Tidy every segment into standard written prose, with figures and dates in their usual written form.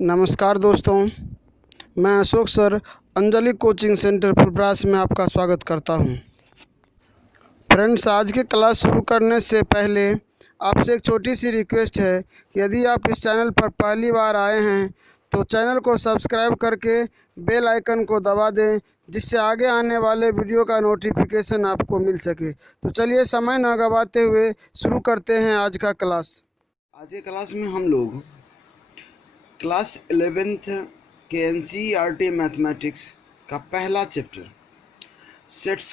नमस्कार दोस्तों, मैं Ashok sir Anjali coaching centre Phulparas में आपका स्वागत करता हूं। फ्रेंड्स, आज की क्लास शुरू करने से पहले आपसे एक छोटी सी रिक्वेस्ट है कि यदि आप इस चैनल पर पहली बार आए हैं तो चैनल को सब्सक्राइब करके बेल आइकन को दबा दें, जिससे आगे आने वाले वीडियो का नोटिफिकेशन आपको मिल सके। तो चलिए समय न गंवाते हुए शुरू करते हैं आज का क्लास। आज की क्लास में हम लोग क्लास 11th के NCERT मैथमेटिक्स का पहला चैप्टर सेट्स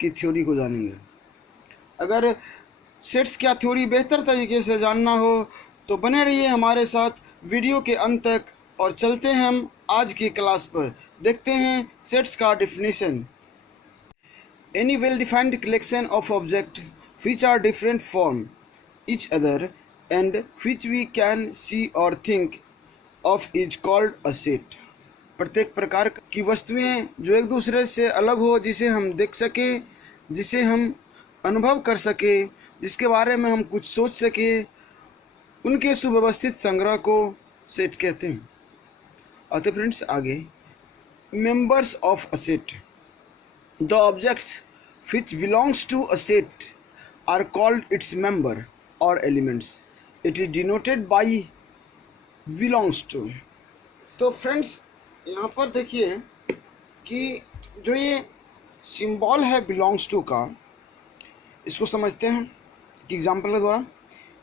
की थ्योरी को जानेंगे। अगर सेट्स क्या थ्योरी बेहतर तरीके से जानना हो तो बने रहिए हमारे साथ वीडियो के अंत तक, और चलते हैं हम आज की क्लास पर। देखते हैं सेट्स का definition. Any well defined collection of object which are different from each other and which we can see or think of is called a set. प्रत्येक प्रकार की वस्तुएं जो एक दूसरे से अलग हो, जिसे हम देख सके, जिसे हम अनुभव कर सके, जिसके बारे में हम कुछ सोच सके, उनके सुव्यवस्थित संग्रह को सेट कहते हैं। आते फ्रेंड्स आगे। Members of a set. The objects which belongs to a set are called its member or elements. It is denoted by belongs to. तो फ्रेंड्स, यहाँ पर देखिए कि जो ये सिंबल है बिलोंग्स टू का, इसको समझते हैं कि एग्जांपल के द्वारा।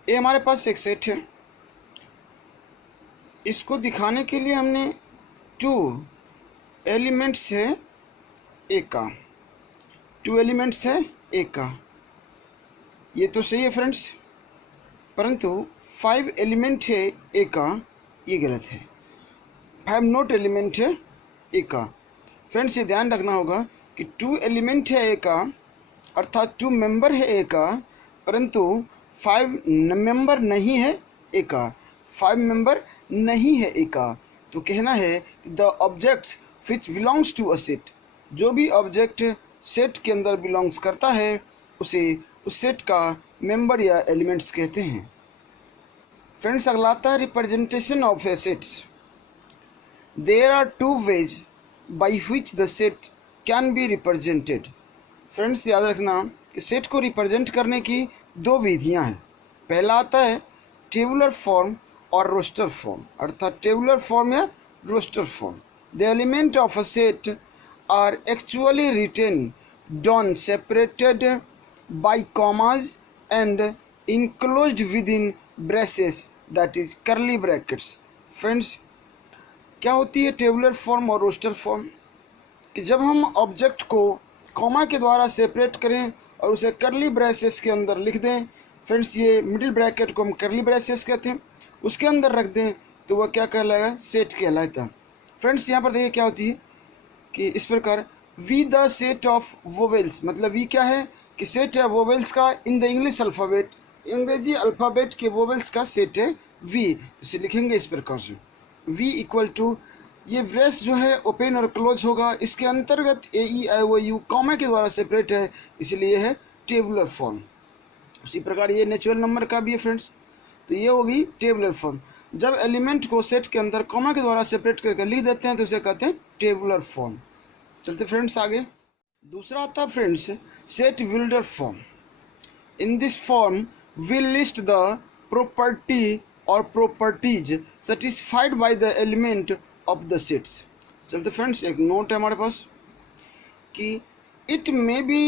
ये हमारे पास एक सेट है, इसको दिखाने के लिए हमने 2 एलिमेंट्स है ए का, 2 एलिमेंट्स है ए का। ये तो सही है फ्रेंड्स, परंतु 5 एलिमेंट है ए का, ये गलत है। 5 नोट एलिमेंट है ए का। फ्रेंड्स, ये ध्यान रखना होगा कि 2 एलिमेंट है ए का, अर्थात 2 मेंबर है ए का, परंतु 5 मेंबर नहीं है ए का। 5 मेंबर नहीं है ए का। तो कहना है कि the objects which belongs to a set, जो भी ऑब्जेक्ट सेट के अंदर बिलोंग्स करता है उसे उस सेट का मेंबर या एलिमेंट्स कहते हैं। फ्रेंड्स, अगला आता है representation of a sets. There are 2 ways by which the set can be represented. Friends, याद रखना कि सेट को रिप्रेजेंट करने की 2 विधियां हैं। पहला आता है टेबुलर फॉर्म और रोस्टर फॉर्म, अर्थात टेबुलर फॉर्म या roster form. The element of a set are actually written down separated by commas and enclosed with in braces, that is curly brackets. Friends, क्या होती है टेबुलर फॉर्म और roster form? कि जब हम object को comma के द्वारा सेपरेट करें और उसे करली ब्रेसेस के अंदर लिख दें, फ्रेंड्स ये मिडिल ब्रैकेट को हम करली ब्रेसेस कहते हैं, उसके अंदर रख दें तो वह क्या कहलाएगा? सेट कहलाता। फ्रेंड्स, यहाँ पर देखिए क्या होती है कि इस प्रकार V the set of vowels, मतलब वी क्या है कि सेट है वोवेल्स का इन द इंग्लिश अल्फ़ाबेट, अंग्रेजी अल्फ़ाबेट के वोवेल्स का सेट है वी। इसे लिखेंगे इस प्रकार से, वी इक्वल टू, ये ब्रेस जो है ओपन और क्लोज होगा, इसके अंतर्गत ए ई आई ओ यू कॉमा के द्वारा सेपरेट है, इसलिए है टेबुलर फॉर्म। उसी प्रकार ये नेचुरल नंबर का भी है फ्रेंड्स, तो ये होगी टेबुलर फॉर्म। जब एलिमेंट को सेट के अंदर कॉमा के द्वारा सेपरेट करके लिख देते हैं तो उसे कहते हैं टेबुलर फॉर्म। चलते फ्रेंड्स आगे। दूसरा आता है friends set builder form. In this form we list the property or properties satisfied by the element of the sets। चलते फ्रेंड्स, एक नोट है हमारे पास कि it may be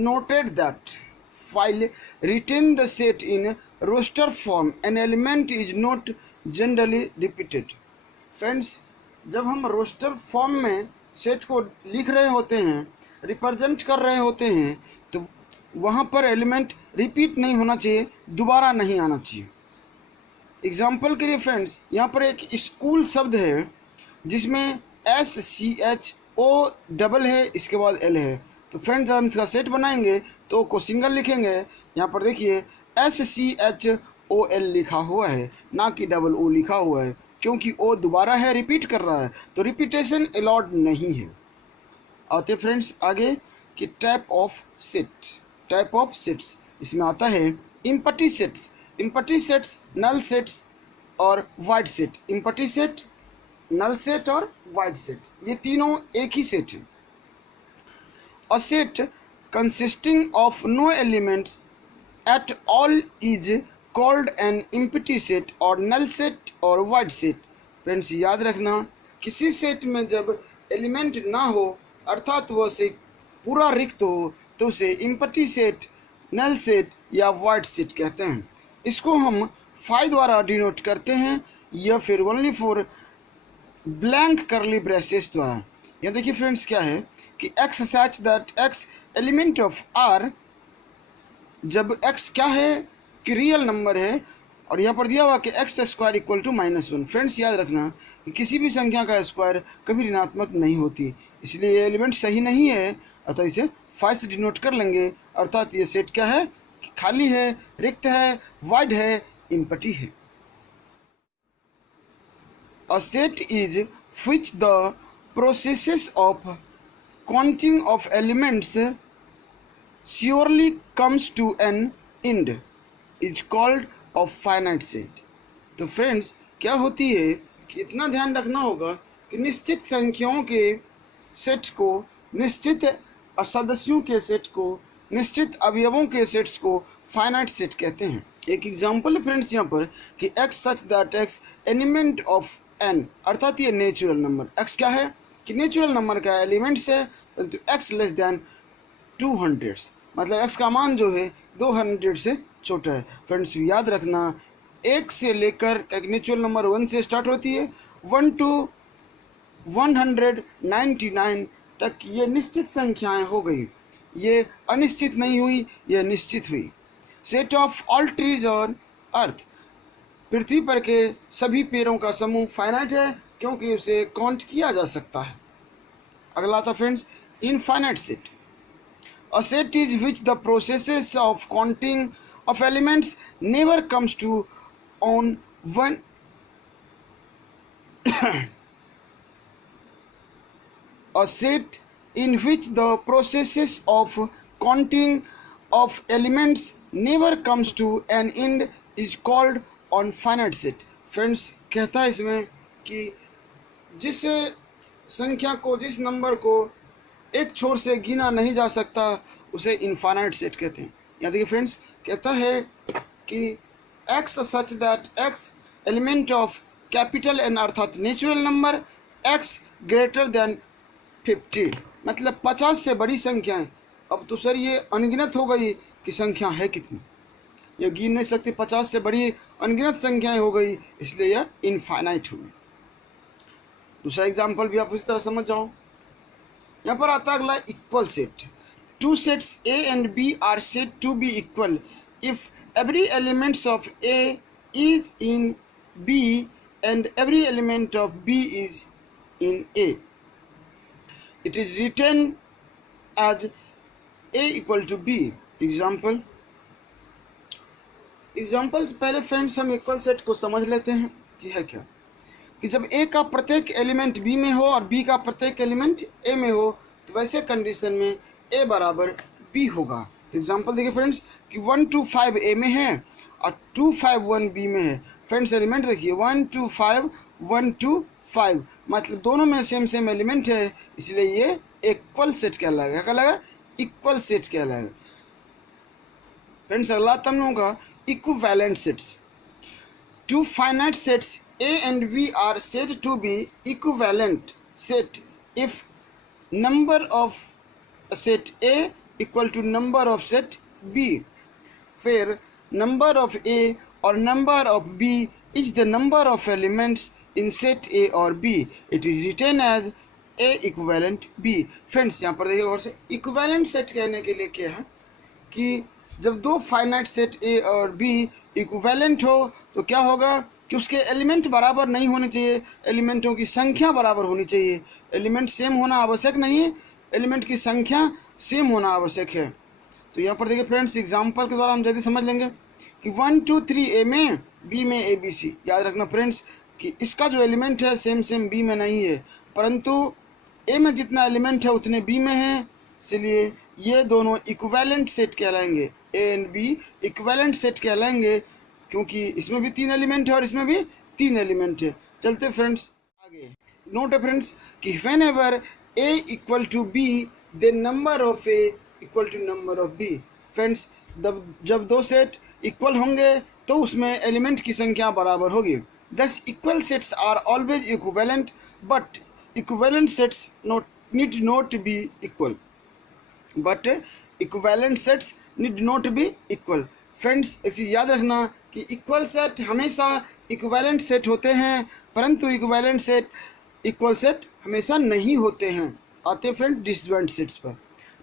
noted that while written the set in roster form an element is not generally repeated। Friends, जब हम roster form में set को लिख रहे होते हैं, रिप्रेजेंट कर रहे होते हैं, तो वहाँ पर एलिमेंट रिपीट नहीं होना चाहिए, दोबारा नहीं आना चाहिए। एग्जाम्पल के लिए फ्रेंड्स, यहाँ पर एक स्कूल शब्द है जिसमें SCHO डबल है, इसके बाद L है। तो फ्रेंड्स, हम इसका सेट बनाएंगे तो को सिंगल लिखेंगे। यहाँ पर देखिए SCHOL लिखा हुआ है, ना कि डबल O लिखा हुआ है, क्योंकि O दोबारा है, रिपीट कर रहा है, तो रिपीटेशन अलाउड नहीं है। आते फ्रेंड्स आगे कि type of set. Type of sets इसमें आता है एम्प्टी सेट्स, नल सेट्स और void set. Empty set null set और वाइड सेट, ये तीनों एक ही सेट है। A set consisting of no elements at all is called an empty set और नल सेट और वाइड सेट। फ्रेंड्स याद रखना, किसी सेट में जब एलिमेंट ना हो अर्थात वो सेट पूरा रिक्त हो तो उसे एम्प्टी सेट, नल सेट या वाइड सेट कहते हैं। इसको हम फाई द्वारा डिनोट करते हैं या फिर ओनली फॉर ब्लैंक करली ब्रेसेस द्वारा। यहाँ देखिए फ्रेंड्स क्या है कि x such that x element of r, जब x क्या है कि रियल नंबर है और यहाँ पर दिया हुआ कि x square equal to -1। Friends याद रखना कि किसी भी संख्या का स्क्वायर कभी ऋणात्मक नहीं होती, इसलिए ये एलिमेंट सही नहीं है, अतः इसे फाइव से डिनोट कर लेंगे। अर्थात ये सेट क्या है कि खाली है, रिक्त है, वाइड है, एम्प्टी है। A set is which the processes of counting of elements surely comes to an end is called a finite set। तो फ्रेंड्स क्या होती है कि इतना ध्यान रखना होगा कि निश्चित संख्याओं के सेट को, निश्चित सदस्यों के सेट को, निश्चित अवयवों के सेट्स को फाइनाइट सेट कहते हैं। एक एग्जांपल है फ्रेंड्स यहाँ पर कि x such that x element of n, अर्थात ये नेचुरल नंबर x क्या है कि नेचुरल नंबर का एलिमेंट्स है, परंतु x लेस दैन 200, मतलब x का मान जो है 200 से छोटा है। फ्रेंड्स याद रखना, 1 से लेकर एक नेचुरल नंबर 1 से स्टार्ट होती है, 1 to 199 तक ये निश्चित संख्याएं हो गई, ये अनिश्चित नहीं हुई, ये निश्चित हुई। Set of all trees on earth, पृथ्वी पर के सभी पेड़ों का समूह फाइनाइट है क्योंकि उसे काउंट किया जा सकता है। अगला था friends infinite set. A set is which the processes of counting of elements never comes to on one a set in which the processes of counting of elements never comes to an end is called on finite set। Friends कहता है इसमें कि जिस संख्या को, जिस number को एक छोर से गिना नहीं जा सकता उसे इनफाइनाइट सेट कहते हैं। यहाँ देखिए फ्रेंड्स कहता है कि x such that x element of capital N अर्थात natural number x greater than 50, मतलब 50 से बड़ी संख्याएं। अब तो सर ये अनगिनत हो गई कि संख्या है कितनी, ये गिन नहीं सकती, 50 से बड़ी अनगिनत संख्याएं हो गई, इसलिए यह इनफाइनाइट हुई। दूसरा एग्जांपल भी आप उसी तरह समझ जाओ। यहाँ पर आता है अगला equal set. Two sets A and B are said to be equal if every elements of A is in B and every element of B is in A। It is written as A equal to B। Example से पहले friends हम equal set को समझ लेते हैं कि है क्या, कि जब A का प्रत्येक एलिमेंट B में हो और B का प्रत्येक एलिमेंट A में हो तो वैसे कंडीशन में A बराबर B होगा। एग्जाम्पल देखिए फ्रेंड्स कि 1 to 5 A में है और 2 5 1 B में है। फ्रेंड्स एलिमेंट देखिए 1 to 5 1 to 5, मतलब दोनों में सेम एलिमेंट है, इसलिए ये इक्वल सेट कहलाएगा। क्या कहलाएगा? इक्वल सेट कहलाएगा। फ्रेंड्स अगला तम होगा equivalent sets. Two finite sets A and B are said to be equivalent set if number of set A equal to number of set B, where number of A or number of B is the number of elements in set A or B, it is written as A equivalent B। Friends यहाँ पर देखिए और से equivalent set कहने के लिए क्या है कि जब दो फाइनाइट सेट A और B इक्विवेलेंट हो तो क्या होगा कि उसके एलिमेंट बराबर नहीं होने चाहिए, एलिमेंटों की संख्या बराबर होनी चाहिए। एलिमेंट सेम होना आवश्यक नहीं है, एलिमेंट की संख्या सेम होना आवश्यक है। तो यहाँ पर देखिए फ्रेंड्स एग्जांपल के द्वारा हम जल्दी समझ लेंगे कि 1 2 3 A में, B में ABC। याद रखना फ्रेंड्स कि इसका जो एलिमेंट है सेम B में नहीं है, परंतु A में जितना एलिमेंट है उतने B में है, इसलिए ये दोनों इक्विवेलेंट सेट कहलाएंगे। A and B equivalent set कहलाएंगे क्योंकि इसमें भी 3 एलिमेंट है और इसमें भी 3 एलिमेंट है। चलते फ्रेंड्स आगे। नोट है फ्रेंड्स कि whenever A equal to B then number of A equal to number of B. Friends जब दो सेट इक्वल होंगे तो उसमें एलिमेंट की संख्या बराबर होगी। Thus equal sets are always equivalent but equivalent sets need not be equal. But equivalent sets need not be equal. Friends एक चीज़ याद रखना कि इक्वल सेट हमेशा इक्विवेलेंट सेट होते हैं, परंतु इक्विवेलेंट सेट इक्वल सेट हमेशा नहीं होते हैं। आते हैं फ्रेंड डिसजॉइंट सेट्स पर।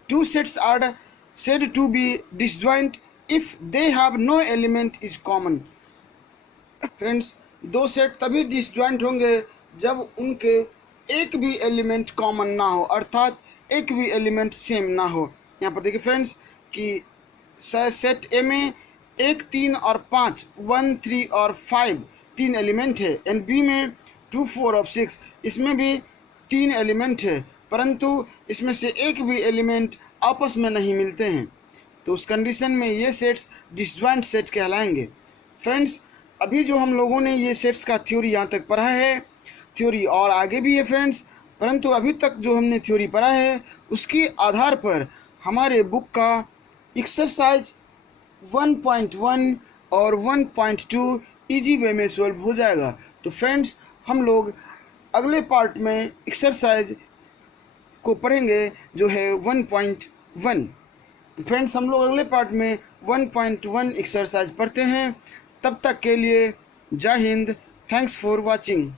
Two sets are said to be disjoint if they have no element is common। Friends दो सेट तभी डिसजॉइंट होंगे जब उनके एक भी एलिमेंट कॉमन ना हो, अर्थात एक भी एलिमेंट सेम ना हो। यहाँ पर देखिए फ्रेंड्स कि सेट ए में 1, 3 और 5, 1, 3 और 5 तीन एलिमेंट है, एंड बी में 2, 4 और 6 इसमें भी 3 एलिमेंट है, परंतु इसमें से एक भी एलिमेंट आपस में नहीं मिलते हैं। तो उस कंडीशन में ये सेट्स डिसजॉइंट सेट कहलाएंगे। फ्रेंड्स अभी जो हम लोगों ने ये सेट्स का थ्योरी यहाँ तक पढ़ा है, थ्योरी और आगे भी है फ्रेंड्स, परंतु अभी तक जो हमने थ्योरी पढ़ा है उसके आधार पर हमारे बुक का एक्सरसाइज 1.1 और 1.2 ईजी वे में सॉल्व हो जाएगा। तो फ्रेंड्स हम लोग अगले पार्ट में एक्सरसाइज को पढ़ेंगे जो है 1.1। तो फ्रेंड्स हम लोग अगले पार्ट में 1.1 एक्सरसाइज पढ़ते हैं। तब तक के लिए जय हिंद, थैंक्स फॉर वाचिंग।